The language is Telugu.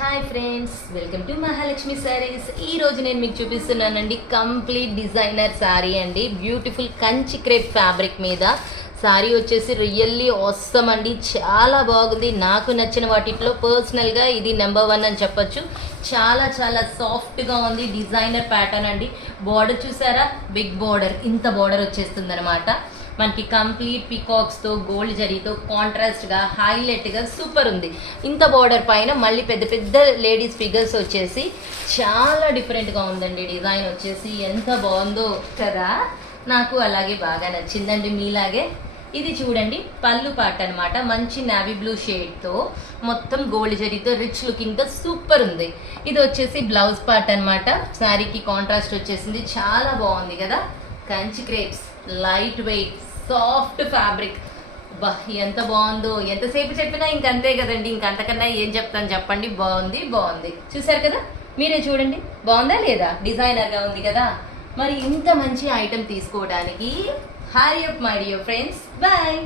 Hi friends, welcome to Mahalakshmi saris. ఈ రోజు నేను మీకు చూపిస్తున్నానండి కంప్లీట్ డిజైనర్ శారీ అండి. బ్యూటిఫుల్ కంచి క్రేప్ ఫ్యాబ్రిక్ మీద శారీ వచ్చేసి రియల్లీ ఆసమ్ అండి. చాలా బాగుంది. నాకు నచ్చిన వాటిలో పర్సనల్గా ఇది నెంబర్ 1 అని చెప్పొచ్చు. చాలా చాలా సాఫ్ట్గా ఉంది. డిజైనర్ ప్యాటర్న్ అండి. బార్డర్ చూసారా, బిగ్ బార్డర్, ఇంత బార్డర్ వచ్చేస్తుంది అనమాట. మనకి కంప్లీట్ పికాక్స్తో గోల్డ్ జరీతో కాంట్రాస్ట్గా హైలైట్గా సూపర్ ఉంది. ఇంత బార్డర్ పైన మళ్ళీ పెద్ద పెద్ద లేడీస్ ఫిగర్స్ వచ్చేసి చాలా డిఫరెంట్గా ఉందండి. డిజైన్ వచ్చేసి ఎంత బాగుందో కదా, నాకు అలాగే బాగా నచ్చిందండి మీలాగే. ఇది చూడండి పళ్ళు పార్ట్ అనమాట. మంచి నావీ బ్లూ షేడ్తో మొత్తం గోల్డ్ జరీతో రిచ్ లుకింగ్తో సూపర్ ఉంది. ఇది వచ్చేసి బ్లౌజ్ పార్ట్ అనమాట. శారీకి కాంట్రాస్ట్ వచ్చేసింది. చాలా బాగుంది కదా. Kanchi crepes, light weight, soft fabric. బా ఎంత బాగుందో, ఎంతసేపు చెప్పినా ఇంకంతే కదండి. ఇంకంతకన్నా ఏం చెప్తాను చెప్పండి. బాగుంది బాగుంది. చూసారు కదా, మీరే చూడండి బాగుందా లేదా. డిజైనర్గా ఉంది కదా. మరి ఇంత మంచి ఐటెం తీసుకోవడానికి hurry up my dear friends. Bye.